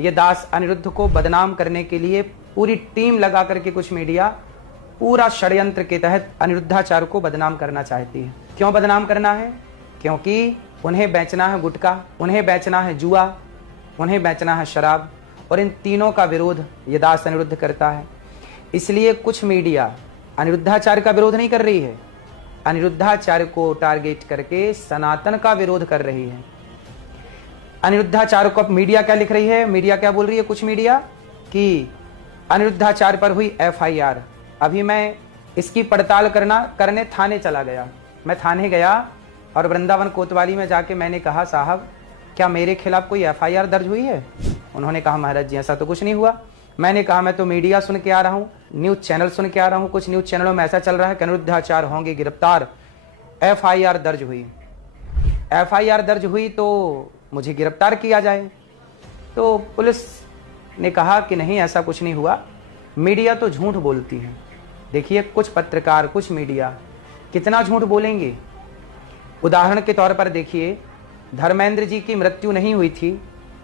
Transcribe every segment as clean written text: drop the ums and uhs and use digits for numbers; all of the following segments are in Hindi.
ये दास अनिरुद्ध को बदनाम करने के लिए पूरी टीम लगा करके कुछ मीडिया पूरा षड्यंत्र के तहत अनिरुद्धाचार्य को बदनाम करना चाहती है। क्यों बदनाम करना है? क्योंकि उन्हें बेचना है गुटखा, उन्हें बेचना है जुआ, उन्हें बेचना है शराब, और इन तीनों का विरोध ये दास अनिरुद्ध करता है। इसलिए कुछ मीडिया अनिरुद्धाचार्य का विरोध नहीं कर रही है, अनिरुद्धाचार्य को टारगेट करके सनातन का विरोध कर रही है। अनिरुद्धाचार्य को मीडिया क्या लिख रही है, मीडिया क्या बोल रही है, कुछ मीडिया कि अनिरुद्धाचार्य पर हुई FIR। अभी मैं इसकी पड़ताल करने थाने चला गया। मैं थाने गया और वृंदावन कोतवाली में जाके मैंने कहा, साहब क्या मेरे खिलाफ कोई FIR दर्ज हुई है? उन्होंने कहा, महाराज जी ऐसा तो कुछ नहीं हुआ। मैंने कहा, मैं तो मीडिया सुन के आ रहा हूँ, न्यूज चैनल सुन के आ रहा हूँ, कुछ न्यूज चैनलों में ऐसा चल रहा है कि अनिरुद्धाचार्य होंगे गिरफ्तार, FIR दर्ज हुई। FIR दर्ज हुई तो मुझे गिरफ्तार किया जाए। तो पुलिस ने कहा कि नहीं, ऐसा कुछ नहीं हुआ, मीडिया तो झूठ बोलती है। देखिए, कुछ पत्रकार, कुछ मीडिया कितना झूठ बोलेंगे। उदाहरण के तौर पर देखिए, धर्मेंद्र जी की मृत्यु नहीं हुई थी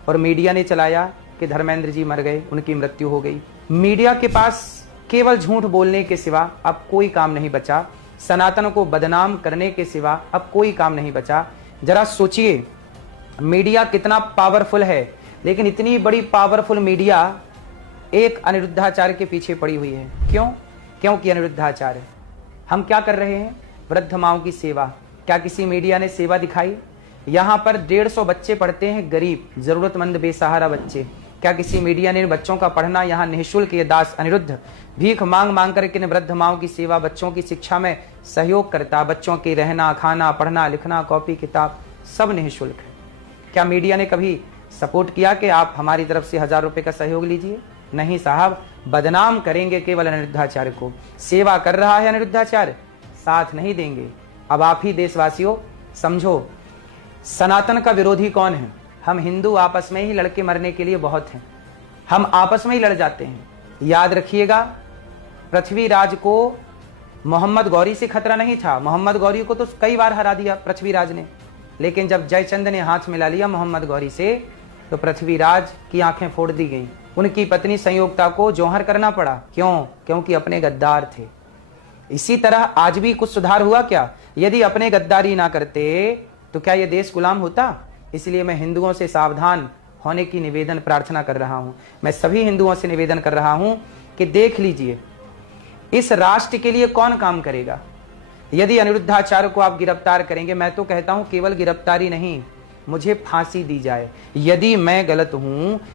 और मीडिया ने चलाया कि धर्मेंद्र जी मर गए, उनकी मृत्यु हो गई। मीडिया के पास केवल झूठ बोलने के सिवा अब कोई काम नहीं बचा, सनातन को बदनाम करने के सिवा अब कोई काम नहीं बचा। जरा सोचिए, मीडिया कितना पावरफुल है, लेकिन इतनी बड़ी पावरफुल मीडिया एक अनिरुद्धाचार्य के पीछे पड़ी हुई है। क्यों? क्योंकि अनिरुद्धाचार्य, हम क्या कर रहे हैं? वृद्ध माओं की सेवा। क्या किसी मीडिया ने सेवा दिखाई? यहाँ पर 150 बच्चे पढ़ते हैं, गरीब जरूरतमंद बेसहारा बच्चे। क्या किसी मीडिया ने बच्चों का पढ़ना यहाँ निःशुल्क? ये दास अनिरुद्ध भीख मांग मांग करके इन वृद्ध माओं की सेवा, बच्चों की शिक्षा में सहयोग करता। बच्चों के रहना, खाना, पढ़ना, लिखना, कॉपी किताब सब निःशुल्क है। क्या मीडिया ने कभी सपोर्ट किया कि आप हमारी तरफ से 1000 रुपए का सहयोग लीजिए? नहीं साहब, बदनाम करेंगे केवल अनिरुद्धाचार्य को। सेवा कर रहा है अनिरुद्धाचार्य, साथ नहीं देंगे। अब आप ही देशवासियों समझो, सनातन का विरोधी कौन है? हम हिंदू आपस में ही लड़के मरने के लिए बहुत हैं, हम आपस में ही लड़ जाते हैं। याद रखिएगा, पृथ्वीराज को मोहम्मद गौरी से खतरा नहीं था। मोहम्मद गौरी को तो कई बार हरा दिया पृथ्वीराज ने, लेकिन जब जयचंद ने हाथ मिला लिया मोहम्मद गौरी से तो पृथ्वीराज की आंखें फोड़ दी गईं। उनकी पत्नी संयोक्ता को जौहर करना पड़ा। क्यों? क्योंकि अपने गद्दार थे। इसी तरह आज भी कुछ सुधार हुआ क्या? यदि अपने गद्दारी ना करते तो क्या यह देश गुलाम होता? इसलिए मैं हिंदुओं से सावधान होने की निवेदन प्रार्थना कर रहा हूं। मैं सभी हिंदुओं से निवेदन कर रहा हूं कि देख लीजिए, इस राष्ट्र के लिए कौन काम करेगा? यदि अनिरुद्धाचार्य को आप गिरफ्तार करेंगे, मैं तो कहता हूं केवल गिरफ्तारी नहीं, मुझे फांसी दी जाए। यदि मैं गलत हूं